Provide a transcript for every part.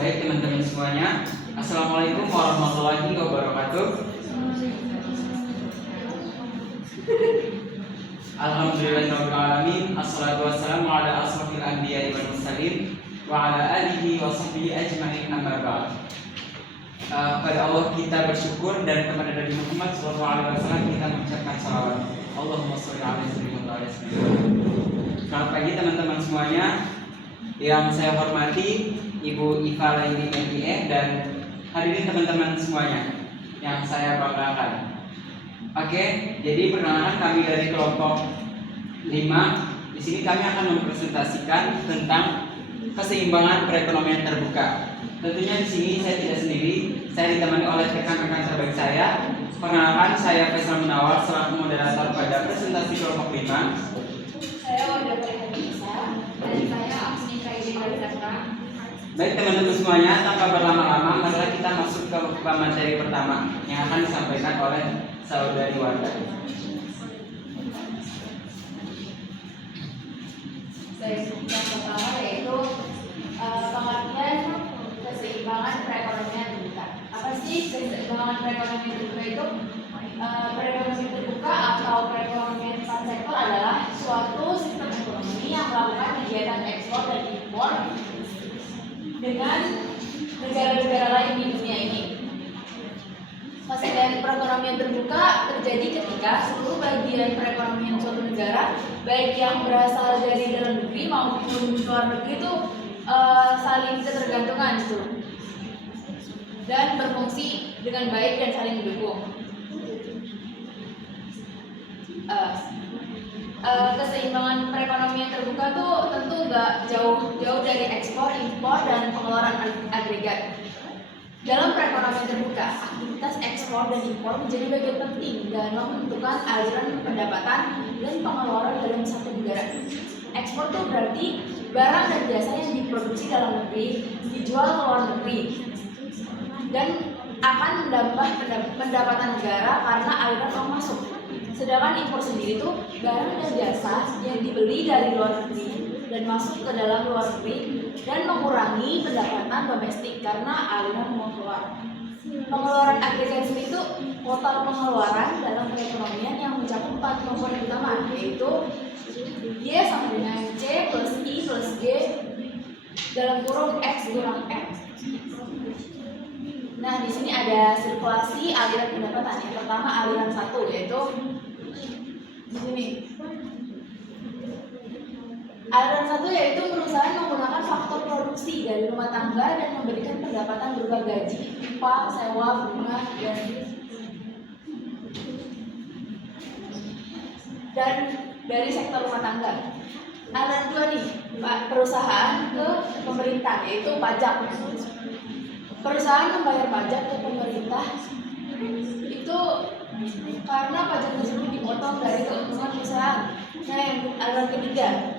Baik teman-teman semuanya, Assalamualaikum warahmatullahi wabarakatuh. Alhamdulillahirrahmanirrahim. Assalatu wassalamu ala asrafil anbiya'i wal mursalin wa ala alihi wa sahbihi ajma'in, amma ba'd. Pada Allah kita bersyukur dan kepada Nabi Muhammad SAW kita mengucapkan salawat. Allahumma sholli ala sayyidina Muhammad. Selamat pagi teman-teman semuanya. Yang saya hormati Ibu Iva Laini MBA dan hadirin teman-teman semuanya yang saya banggakan. Oke, jadi perkenalkan kami dari kelompok 5. Di sini kami akan mempresentasikan tentang keseimbangan perekonomian terbuka. Tentunya di sini saya tidak sendiri, saya ditemani oleh rekan-rekan terbaik saya. Perkenalkan, saya Faisal Munawar selaku moderator pada presentasi kelompok 5. Saya Wanda Prihanisa dan saya Asmika Idrisa. Baik teman-teman semuanya, tanpa berlama-lama, marilah kita masuk ke materi pertama yang akan disampaikan oleh saudari Wanda. Baik, yang pertama yaitu pengertian keseimbangan perekonomian terbuka. Apa sih keseimbangan perekonomian terbuka itu? Perekonomian terbuka atau perekonomian empat sektor adalah suatu sistem ekonomi yang melakukan kegiatan ekspor dan impor dengan negara-negara lain di dunia ini. Keseimbangan perekonomian terbuka terjadi ketika seluruh bagian perekonomian suatu negara, baik yang berasal dari dalam negeri maupun luar negeri itu saling ketergantungan itu dan berfungsi dengan baik dan saling mendukung. Keseimbangan perekonomian terbuka tuh tentu nggak jauh dari ekspor, impor, dan pengeluaran agregat. Dalam perekonomian terbuka, aktivitas ekspor dan impor menjadi bagian penting dalam menentukan aliran pendapatan dan pengeluaran dalam satu negara. Ekspor itu berarti barang dan jasa yang diproduksi dalam negeri dijual ke luar negeri dan akan menambah pendapatan negara karena aliran uang masuk. Sedangkan impor sendiri itu barang dan jasa yang dibeli dari luar negeri dan masuk ke dalam luar negeri dan mengurangi pendapatan domestik karena aliran uang keluar. Pengeluaran agregat itu total pengeluaran dalam perekonomian yang mencakup 4 komponen utama, yaitu Y sama dengan C plus I plus G dalam kurung X kurang M. Nah, di sini ada sirkulasi aliran pendapatan. Yang pertama aliran 1 yaitu di sini. Aliran 1 yaitu perusahaan menggunakan faktor produksi dari rumah tangga dan memberikan pendapatan berupa gaji, upah, sewa, bunga, dan dari sektor rumah tangga. Aliran 2 nih, perusahaan ke pemerintah yaitu pajak. Perusahaan membayar pajak ke pemerintah itu karena pajak tersebut dipotong dari keuntungan perusahaan. Nah, yang aliran ketiga,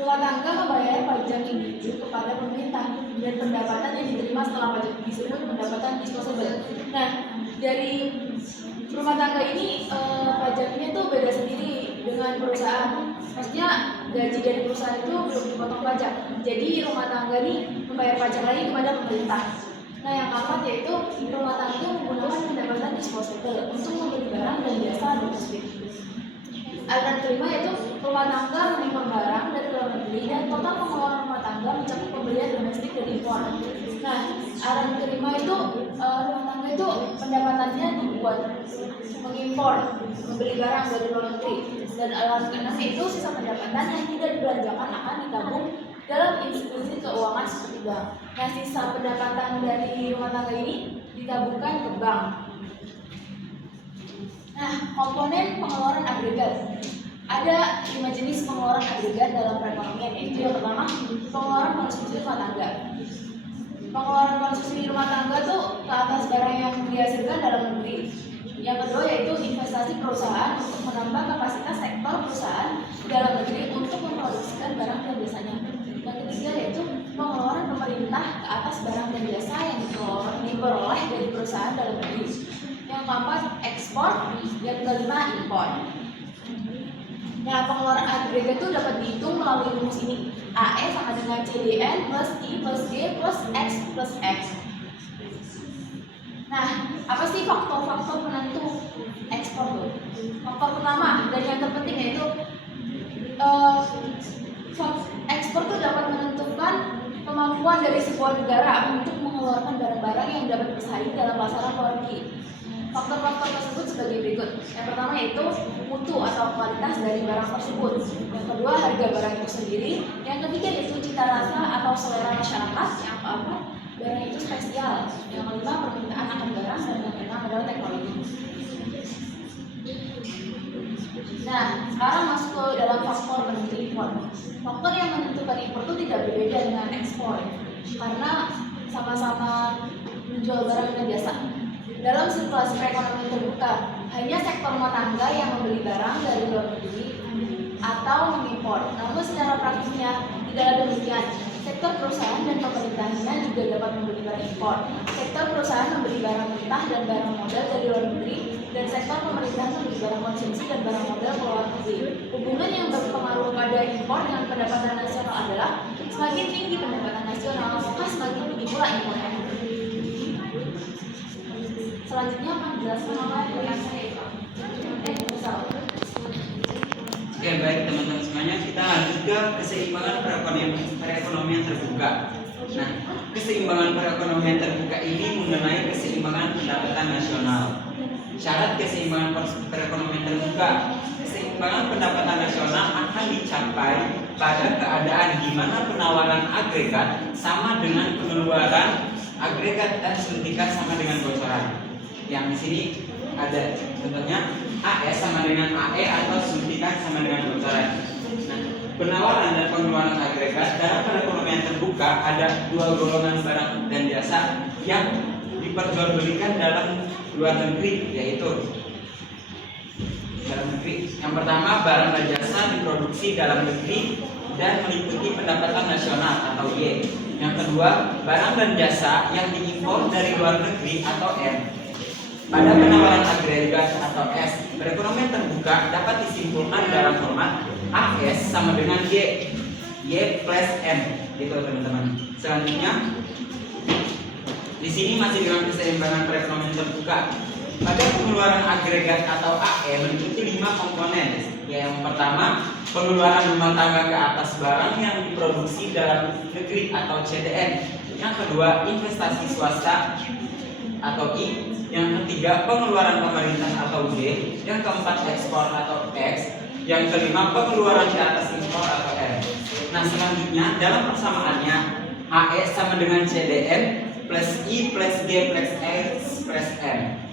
rumah tangga membayar pajak individu kepada pemerintah dan pendapatan yang diterima setelah pajak disebut pendapatan disposable. Nah, dari rumah tangga ini pajaknya tuh beda sendiri dengan perusahaan. Maksudnya gaji dari perusahaan itu belum dipotong pajak. Jadi rumah tangga ini membayar pajak lagi kepada pemerintah. Nah, yang keempat yaitu rumah tangga menggunakan pendapatan disposable untuk membeli barang dan jasa domestik. Aliran kelima yaitu rumah tangga mengimpor barang dari luar negeri dan total pengeluaran rumah tangga mencakup pembelian domestik dan impor. Nah, aliran kelima itu rumah tangga itu pendapatannya dibuat mengimpor, membeli barang dari luar negeri. Dan aliran keenam itu sisa pendapatan yang tidak dibelanjakan akan ditabung dalam institusi keuangan seperti bank. Nah, sisa pendapatan dari rumah tangga ini ditabungkan ke bank. Nah, komponen pengeluaran agregat. Ada 5 jenis pengeluaran agregat dalam perekonomian, yaitu yang pertama, pengeluaran konsumsi rumah tangga. Pengeluaran konsumsi rumah tangga tuh ke atas barang yang dihasilkan dalam negeri. Yang kedua yaitu investasi perusahaan untuk menambah kapasitas sektor perusahaan dalam negeri untuk memproduksikan barang dan jasanya. Yang ketiga yaitu pengeluaran pemerintah ke atas barang dan jasa yang diperoleh dari perusahaan dalam negeri. Yang keempat ekspor, yang kelima impor. Nah, pengeluaran agregat itu dapat dihitung melalui rumus ini. AE sama dengan CDN plus I plus G plus X plus Nah, apa sih faktor-faktor penentu ekspor tuh? Faktor pertama dan yang terpenting yaitu ekspor tuh dapat menentukan kemampuan dari sebuah negara untuk mengeluarkan barang-barang yang dapat bersaing dalam pasaran luar negeri. Faktor-faktor tersebut sebagai berikut. Yang pertama yaitu mutu atau kualitas dari barang tersebut. Yang kedua, harga barang itu sendiri. Yang ketiga yaitu cita rasa atau selera masyarakat. Yang keempat, barang itu spesial. Yang kelima, permintaan akan barang. Dan yang keenam adalah teknologi. Nah, sekarang masuk ke dalam faktor penentu impor. Faktor yang menentukan impor itu tidak berbeda dengan ekspor, karena sama-sama menjual barang dan jasa. Dalam situasi perekonomian terbuka, hanya sektor rumah tangga yang membeli barang dari luar negeri atau mengimpor. Namun secara praktisnya tidak demikian. Sektor perusahaan dan pemerintahnya juga dapat membeli barang impor. Sektor perusahaan membeli barang mentah dan barang modal dari luar negeri, dan sektor pemerintah membeli barang konsumsi dan barang modal ke luar negeri. Hubungan yang berpengaruh pada impor dengan pendapatan nasional adalah semakin tinggi pendapatan nasional, maka semakin tinggi pula impornya. Selanjutnya akan dijelaskan oleh rekan saya. Oke, baik teman-teman semuanya, kita lanjut ke keseimbangan perekonomian terbuka. Nah, keseimbangan perekonomian terbuka ini mengenai keseimbangan pendapatan nasional. Syarat keseimbangan perekonomian terbuka: keseimbangan pendapatan nasional akan dicapai pada keadaan di mana penawaran agregat sama dengan pengeluaran agregat dan suntikan sama dengan bocoran. Yang di sini ada contohnya AS sama dengan AE atau suntikan sama dengan bocoran. Nah, penawaran dan pengeluaran agregat dalam perekonomian terbuka ada dua golongan barang dan jasa yang diperjualbelikan dalam luar negeri, yaitu dalam negeri. Yang pertama, barang dan jasa diproduksi dalam negeri dan meliputi pendapatan nasional atau Y. Yang kedua, barang dan jasa yang diimpor dari luar negeri atau M. Pada penawaran agregat atau S, perekonomian terbuka dapat disimpulkan dalam format AS sama dengan Y plus M, gitu teman-teman. Selanjutnya, di sini masih dengan keseimbangan perekonomian terbuka. Pada pengeluaran agregat atau AE meliputi 5 komponen. Yang pertama, pengeluaran rumah tangga ke atas barang yang diproduksi dalam negeri atau CDN. Yang kedua, investasi swasta atau I. Yang ketiga, pengeluaran pemerintah atau G. Yang keempat, ekspor atau X. Yang kelima, pengeluaran di atas impor atau R. Nah, selanjutnya dalam persamaannya AE sama dengan CDN plus I plus G plus X plus M.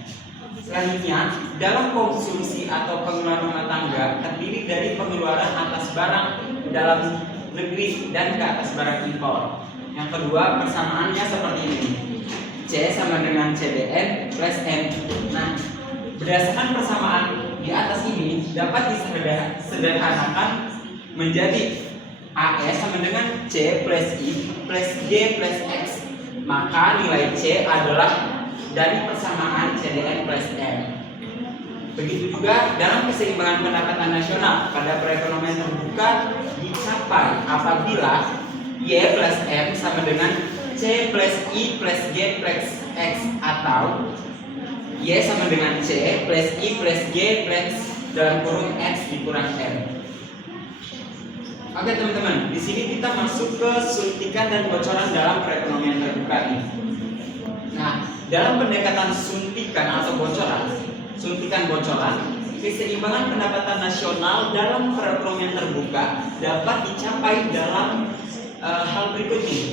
Selanjutnya, dalam konsumsi atau pengeluaran rumah tangga terdiri dari pengeluaran atas barang dalam negeri dan ke atas barang impor. Yang kedua, persamaannya seperti ini. C sama dengan CDN plus M. Nah, berdasarkan persamaan di atas ini dapat disederhanakan menjadi AE sama dengan C plus I plus G plus X. Maka nilai C adalah dari persamaan CDN plus M. Begitu juga dalam keseimbangan pendapatan nasional pada perekonomian terbuka dicapai apabila Y plus M sama dengan C plus I plus G plus X atau Y sama dengan C plus I plus G plus dalam kurung X dikurang M. Oke teman-teman, di sini kita masuk ke suntikan dan bocoran dalam perekonomian terbuka ini. Nah, dalam pendekatan suntikan atau bocoran, suntikan bocoran, keseimbangan pendapatan nasional dalam perekonomian terbuka dapat dicapai dalam hal berikut ini.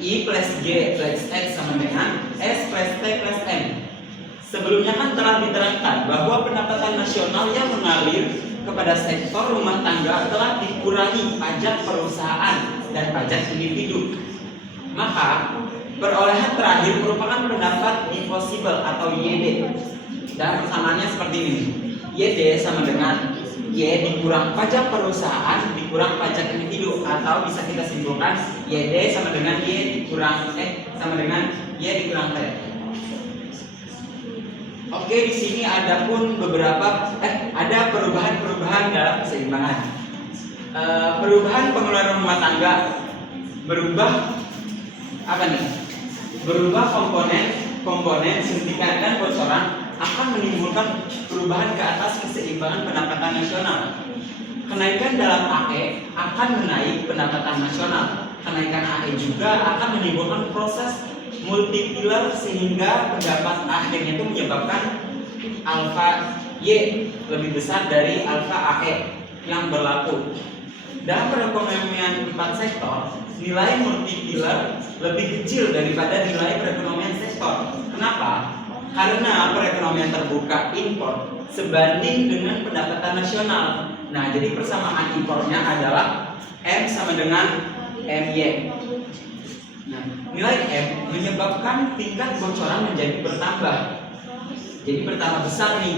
I plus G plus X sama dengan S plus T plus M. Sebelumnya kan telah diterangkan bahwa pendapatan nasional yang mengalir kepada sektor rumah tangga telah dikurangi pajak perusahaan dan pajak individu. Maka perolehan terakhir merupakan pendapat disposable atau YD. Dan persamaannya seperti ini. YD sama dengan Y dikurang pajak perusahaan dikurang pajak individu, atau bisa kita simpulkan YD sama dengan Y dikurang sama dengan Y dikurang T. Oke, di sini ada pun beberapa ada perubahan-perubahan dalam keseimbangan. Perubahan pengeluaran rumah tangga berubah apa nih? Berubah komponen komponen suntikan dan bocoran akan menimbulkan perubahan ke atas keseimbangan pendapatan nasional. Kenaikan dalam AE akan menaik pendapatan nasional. Kenaikan AE juga akan menimbulkan proses multiplier sehingga pendapat akhirnya itu menyebabkan alfa Y lebih besar dari alfa AE yang berlaku. Dalam perekonomian 4 sektor, nilai multiplier lebih kecil daripada nilai perekonomian sektor. Kenapa? Karena perekonomian terbuka impor sebanding dengan pendapatan nasional. Nah, jadi persamaan impornya adalah M sama dengan MY. Nah, nilai M menyebabkan tingkat bocoran menjadi bertambah. Jadi bertambah besar nih.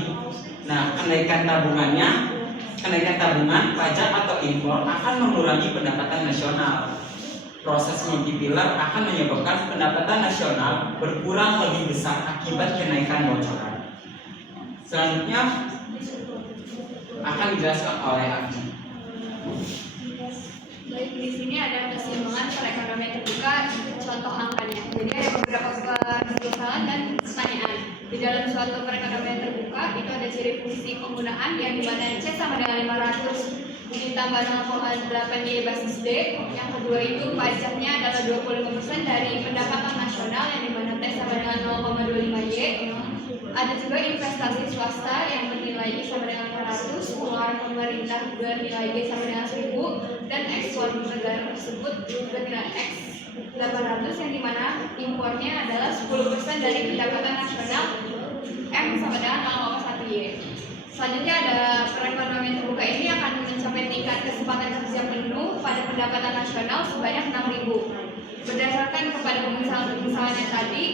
Nah, kenaikan tabungan, pajak atau impor akan mengurangi pendapatan nasional. Proses multiplier akan menyebabkan pendapatan nasional berkurang lebih besar akibat kenaikan bocoran. Selanjutnya akan dijelaskan oleh Agni. Baik, di sini ada keseimbangan perekonomian terbuka, contoh angkanya. Jadi ada beberapa permasalahan dan pertanyaan. Di dalam suatu perekonomian terbuka itu ada ciri fungsi penggunaan yang dimana C sama dengan 500 ditambah 0,8 Y basis D. Yang kedua itu pajaknya adalah 25% dari pendapatan nasional yang dimana T sama dengan 0,25 Y. Ada juga investasi swasta yang bernilai Y sama dengan 500, pengeluaran pemerintah bernilai Y sama dengan 1000, dan ekspor negara tersebut bernilai X 800 yang dimana impornya adalah 10% dari pendapatan nasional M sama dengan 0,1 Y. Selanjutnya ada perekonomian terbuka ini akan mencapai tingkat kesempatan kerja penuh pada pendapatan nasional sebanyak 6.000. Berdasarkan kepada pemisahan yang tadi,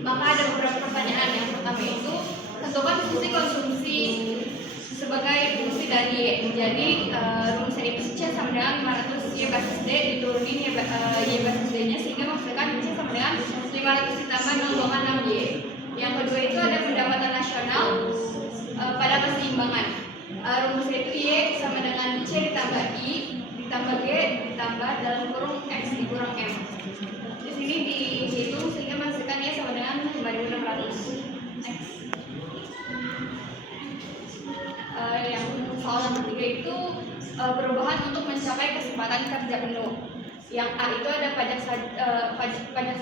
maka ada beberapa pertanyaan. Yang pertama itu tentukan fungsi konsumsi sebagai fungsi dari Y. Jadi rumusnya itu C sama dengan 500 Y basis D diturunin Y basis D nya sehingga menghasilkan C sama dengan 500 ditambah 0,6 Y. Yang kedua itu ada pendapatan nasional pada keseimbangan. Rumusnya itu Y sama dengan C ditambah I ditambah G ditambah dalam kurung X dikurang M. Di sini dihitung sehingga menghasilkan Y sama dengan 5.600. Next. Yang soal nomor 3 itu perubahan untuk mencapai kesempatan kerja penuh. Yang A itu ada pajak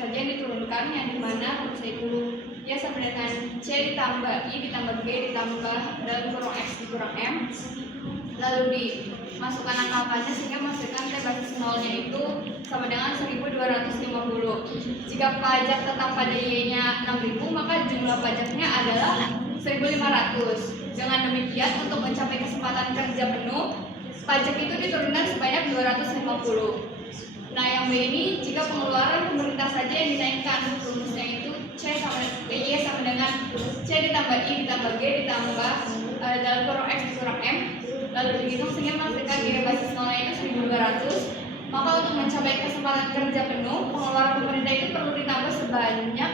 saja yang diturunkan, yang dimana rumusnya itu Y sama dengan C ditambah I ditambah G ditambah dalam kurung X dikurang M. Lalu dimasukkan angka sehingga menghasilkan T basis nolnya itu sama dengan 1.250. Jika pajak tetap pada Y-nya 6.000, maka jumlah pajaknya adalah 1.500. Dengan demikian, untuk mencapai kesempatan kerja penuh, pajak itu diturunkan sebanyak 250. Nah, yang B ini jika pengeluaran pemerintah saja yang dinaikkan, rumusnya itu Y sama dengan C ditambah I ditambah G ditambah dalam kurung X dikurang M, lalu dihitung sehingga menghasilkan Y basis nolnya itu 1.200. Maka untuk mencapai kesempatan kerja penuh, pengeluaran pemerintah itu perlu ditambah sebanyak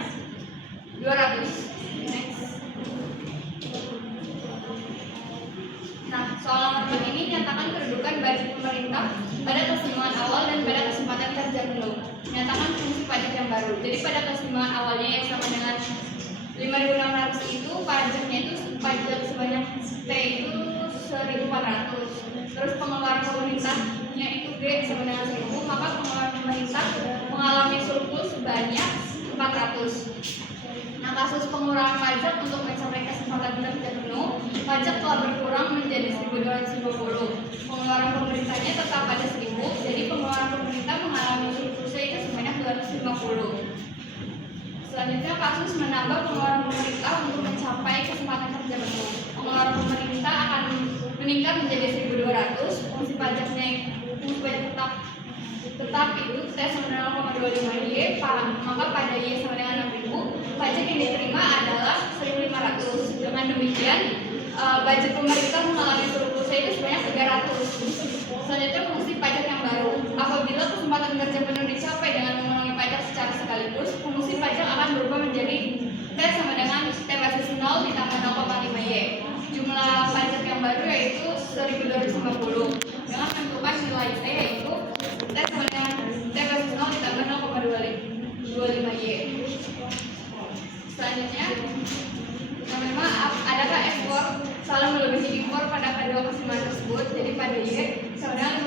200. Next. Nah, soal nomor 4 ini nyatakan kedudukan budget pemerintah pada keseimbangan awal dan pada kesempatan kerja penuh. Nyatakan fungsi pajak yang baru. Jadi pada keseimbangan awalnya yang sama dengan 5.600 itu pajaknya itu pajak sebanyak T itu 1.400. Terus pengeluaran pemerintahnya itu G sama dengan 1.000, maka pengeluaran pemerintah mengalami surplus sebanyak 400. Nah, kasus pengurangan pajak untuk mencapai kesempatan kerja penuh, pajak telah berkurang menjadi 1.250. Pengeluaran pemerintahnya tetap pada 1.000, jadi pengeluaran pemerintah mengalami surplusnya itu sebanyak 250. Selanjutnya kasus menambah pengeluaran pemerintah untuk mencapai kesempatan kerja penuh. Pengeluaran pemerintah akan meningkat menjadi 1.200. Fungsi pajak tetap itu T sama dengan 0,25 Y, maka pada Y sama dengan 6.000, pajak yang diterima adalah 1.500. Dengan demikian, budget pemerintah mengalami surplusnya itu sebanyak 300. Selanjutnya fungsi pajak yang baru. Apabila kesempatan kerja penuh dicapai dengan mengurangi pajak secara sekaligus, fungsi pajak akan berubah menjadi T sama dengan T basis 0 ditambah 0,5 Y. Jumlah pajak yang baru yaitu 1.250 dengan menentukan nilai T yaitu T sama dengan T basis 0 ditambah 0,25 Y. tersebut. Jadi pada Y sama dengan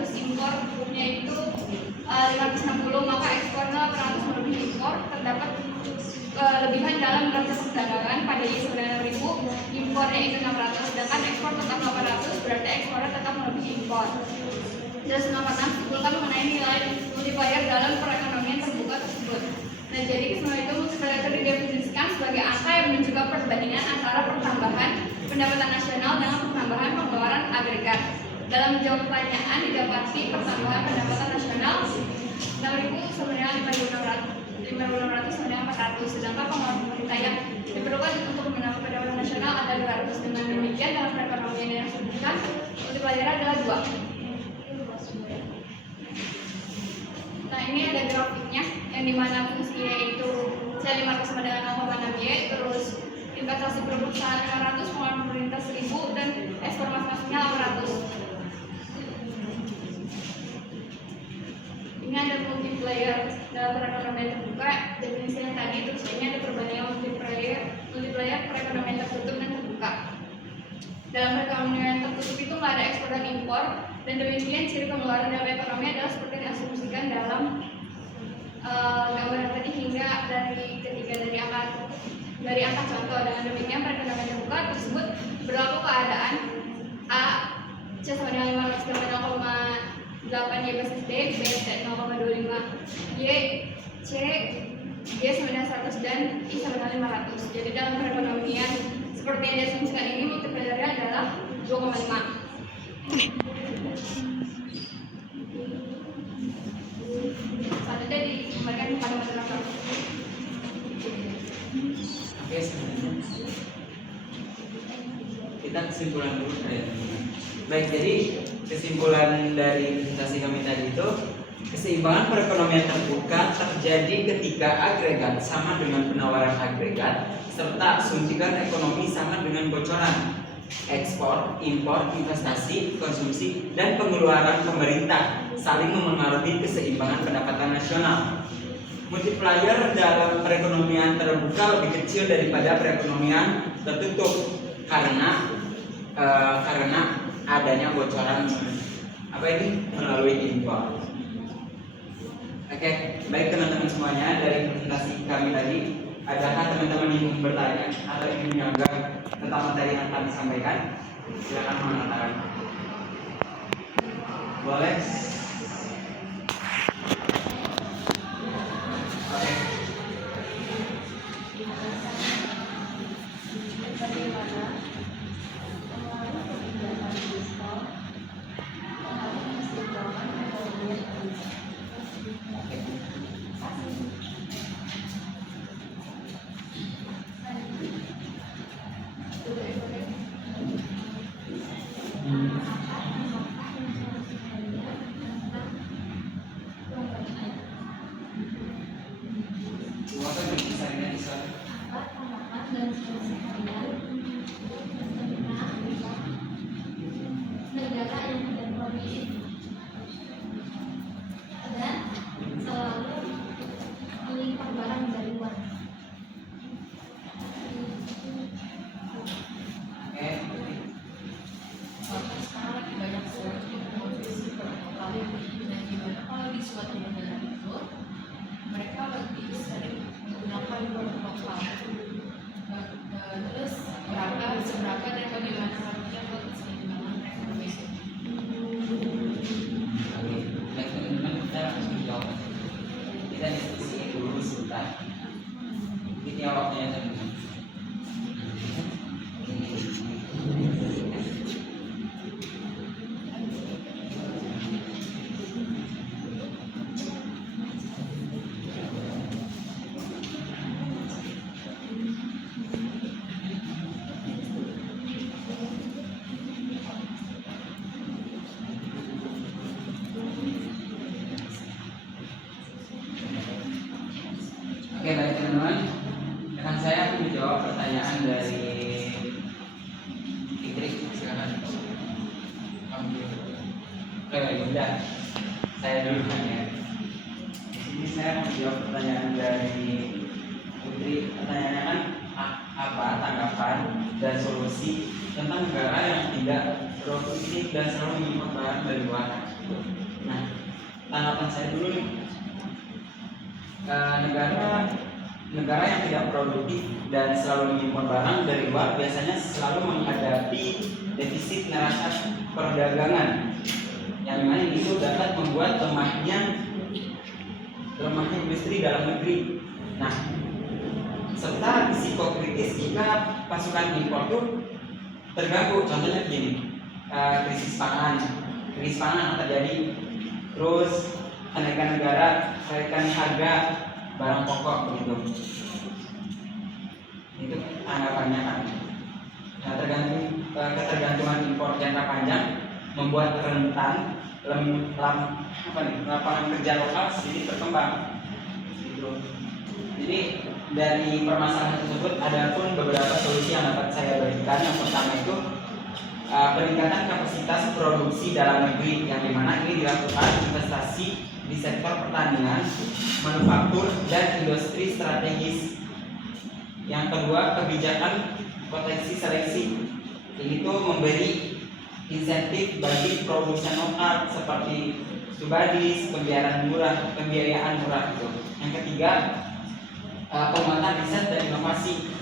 5.600, impornya itu 560, maka ekspornya 800 melebihi impor. Terdapat kelebihan dalam neraca perdagangan pada Y sama dengan 6.000, impornya itu 600, sedangkan ekspor tetap 800, berarti ekspornya tetap melebihi impor. Terus nomor 6, simpulkan mengenai nilai multiplier dalam perekonomian terbuka tersebut. Nah, jadi semua itu multiplier didefinisikan sebagai angka yang menunjukkan perbandingan antara pertambahan pendapatan nasional dengan pertambahan pengeluaran agregat. Dalam menjawab pertanyaan didapati pertambahan pendapatan nasional 6.000 sama dengan 5.600 sama dengan 400, sedangkan pengeluaran pemerintah yang diperlukan untuk menambah pendapatan nasional ada 200. Dengan demikian dalam perekonomian yang disebutkan multiplier adalah 2. Nah, ini ada grafiknya yang dimana fungsinya itu C500 sama dengan 0,6 Y, terus investasi perusahaan 500, pengeluaran pemerintah 1.000, dan ekspor masing-masingnya 800. Ini ada multiplier dalam perekonomian terbuka, definisinya tadi, terus ini ada perbandingan multiplier perekonomian tertutup dan terbuka. Dalam perekonomian tertutup itu nggak ada ekspor dan impor, dan demikian ciri pengeluaran dalam ekonomi adalah seperti yang diasumsikan dalam gambaran tadi hingga dari ketiga dari angka contoh. Dengan demikian perekonomian terbuka tersebut berlaku keadaan A C sama dengan 0,8 Y basis D, B C 0,25 Y, C G sama dengan 100, dan I sama dengan 500. Jadi dalam perekonomian seperti yang diasumsikan ini multipliernya adalah 2,5. Selanjutnya dikembalikan kepada moderator. Oke, sebenarnya kita kesimpulan dulu ya. Baik, jadi kesimpulan dari presentasi kami tadi itu, keseimbangan perekonomian terbuka terjadi ketika agregat sama dengan penawaran agregat, serta suntikan ekonomi sama dengan bocoran. Ekspor, impor, investasi, konsumsi, dan pengeluaran pemerintah saling memengaruhi keseimbangan pendapatan nasional. Multiplier dalam perekonomian terbuka lebih kecil daripada perekonomian tertutup karena adanya bocoran melalui impor. Oke, baik teman-teman semuanya, dari presentasi kami tadi, adakah teman-teman yang ingin bertanya atau ingin menyanggah tentang materi yang kami sampaikan? Silakan mengatakan. Boleh? Oke. Oke, baik teman-teman, rekan saya akan menjawab pertanyaan dari Fitri. Silakan. Oke, udah. Saya dulu ya. Di sini saya akan menjawab pertanyaan dari Putri. Pertanyaannya kan tanggapan dan solusi tentang negara yang tidak produktif dan selalu mengimpor barang dari luar. Nah, tanggapan saya dulu nih, negara yang tidak produktif dan selalu mengimpor barang dari luar biasanya selalu menghadapi defisit neraca perdagangan, yang mana itu dapat membuat lemahnya industri dalam negeri. Nah, serta risiko kritis jika pasukan impor itu terganggu. Contohnya begini, krisis pangan akan terjadi, terus kenaikan harga barang pokok begitu. Itu anggapannya kan. Nah, ketergantungan impor jangka panjang membuat rentan lapangan kerja lokal sedikit berkembang. Gitu. Jadi dari permasalahan tersebut ada pun beberapa solusi yang dapat saya berikan. Yang pertama itu peningkatan kapasitas produksi dalam negeri, yang dimana ini dilakukan investasi di sektor pertanian, manufaktur, dan industri strategis. Yang kedua, kebijakan potensi seleksi. Ini tuh memberi insentif bagi produsen lokal seperti subsidi, pembiayaan murah gitu. Yang ketiga, penguatan riset dan inovasi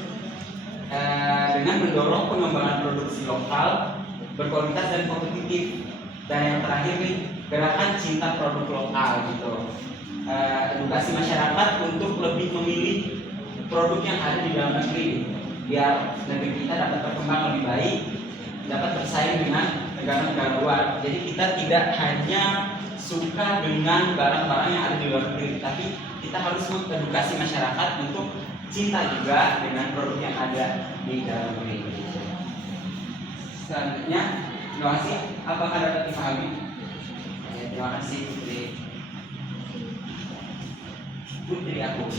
dengan mendorong pengembangan produksi lokal berkualitas dan kompetitif. Dan yang terakhir nih, gerakan cinta produk lokal gitu. Edukasi masyarakat untuk lebih memilih produk yang ada di dalam negeri, biar negeri kita dapat berkembang lebih baik, dapat bersaing dengan negara-negara luar. Jadi kita tidak hanya suka dengan barang-barang yang ada di luar negeri, tapi kita harus mengedukasi masyarakat untuk cinta juga dengan produk yang ada di dalam negeri. Selanjutnya, terima kasih. Apakah dapat dipahami? Ya, terima kasih Putri aku.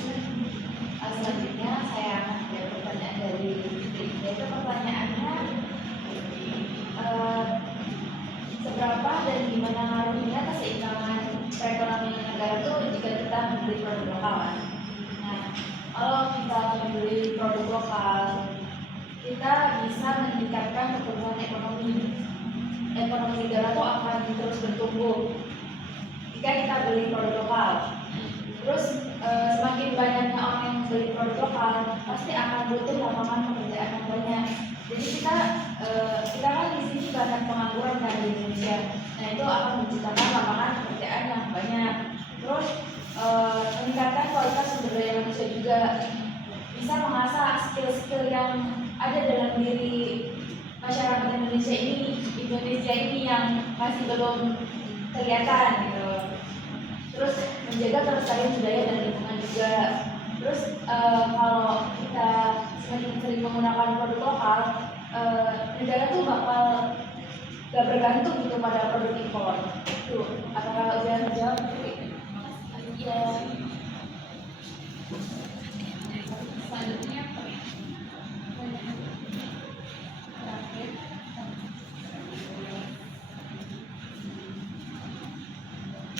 Selanjutnya saya akan menjawab pertanyaan dari Putri. Yaitu pertanyaannya, seberapa dan gimana ngaruhnya keseimbangan perekonomian negara itu jika kita membeli produk lokal? Nah, kalau kita membeli produk lokal, kita bisa meningkatkan pertumbuhan ekonomi. Ekonomi negara itu akan terus bertumbuh jika kita beli produk lokal. Terus semakin banyaknya orang yang beli produk lokal, pasti akan butuh lapangan pekerjaan yang banyak. Jadi kita kan di sini banyak pengangguran kan di Indonesia. Nah, itu akan menciptakan lapangan pekerjaan yang banyak. Terus meningkatkan kualitas sumber daya manusia juga, bisa mengasah skill-skill yang ada dalam diri masyarakat Indonesia ini yang masih belum kelihatan gitu. Terus menjaga kelestarian budaya dan lingkungan juga. Terus kalau kita semakin sering menggunakan produk lokal, negara tuh bakal gak bergantung gitu pada produk impor. Tuh, apakah udah menjawab? Iya. Selanjutnya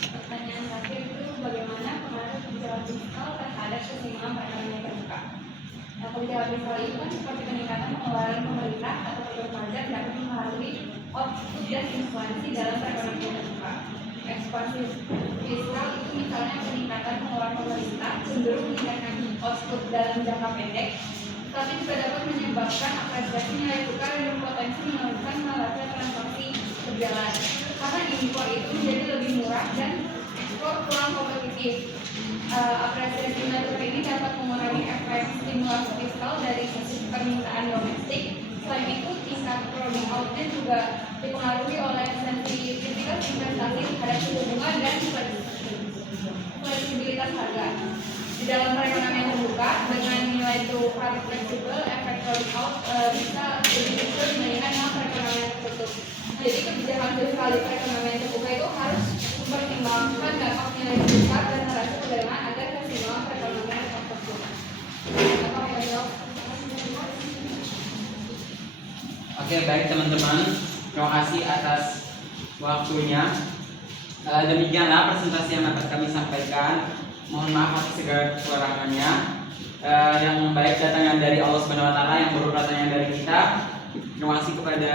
pertanyaan terakhir itu bagaimana pengaruh kebijakan fiskal terhadap keseimbangan perekonomian terbuka. Nah, kebijakan fiskal itu kan seperti peningkatan pengeluaran pemerintah atau program pajak dapat mempengaruhi output dan inflasi dalam perekonomian terbuka. Ekspansi fiskal itu misalnya peningkatan pengeluaran pemerintah cenderung meningkatkan output dalam jangka pendek, tapi juga dapat menyebabkan apresiasi nilai tukar yang berpotensi menurunkan neraca transaksi berjalan. Karena impor itu menjadi lebih murah dan ekspor kurang kompetitif. Apresiasi nilai tukar ini dapat mengurangi efek stimulus fiskal dari sisi permintaan domestik. Selain itu, tingkat produk output juga dipengaruhi oleh sensitivitas investasi terhadap suku bunga dan fleksibilitas harga. Di dalam perekonomian terbuka dengan nilai tukar fleksibel, efek produk out bisa lebih kecil dibandingkan dengan perekonomian tertutup. Jadi kebijakan fiskal di perekonomian terbuka itu harus mempertimbangkan dampak nilai tukar dan neraca perdagangan agar keseimbangan perekonomian tetap terjaga. Oke, baik teman-teman, terima kasih atas waktunya. Demikianlah presentasi yang dapat kami sampaikan. Mohon maaf atas segala kekurangannya. yang baik datangnya dari Allah Subhanahu wa taala, yang buruk datangnya dari kita. Terima kasih kepada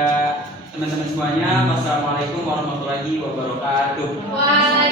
teman-teman semuanya. Wassalamualaikum warahmatullahi wabarakatuh. Waalaikumsalam.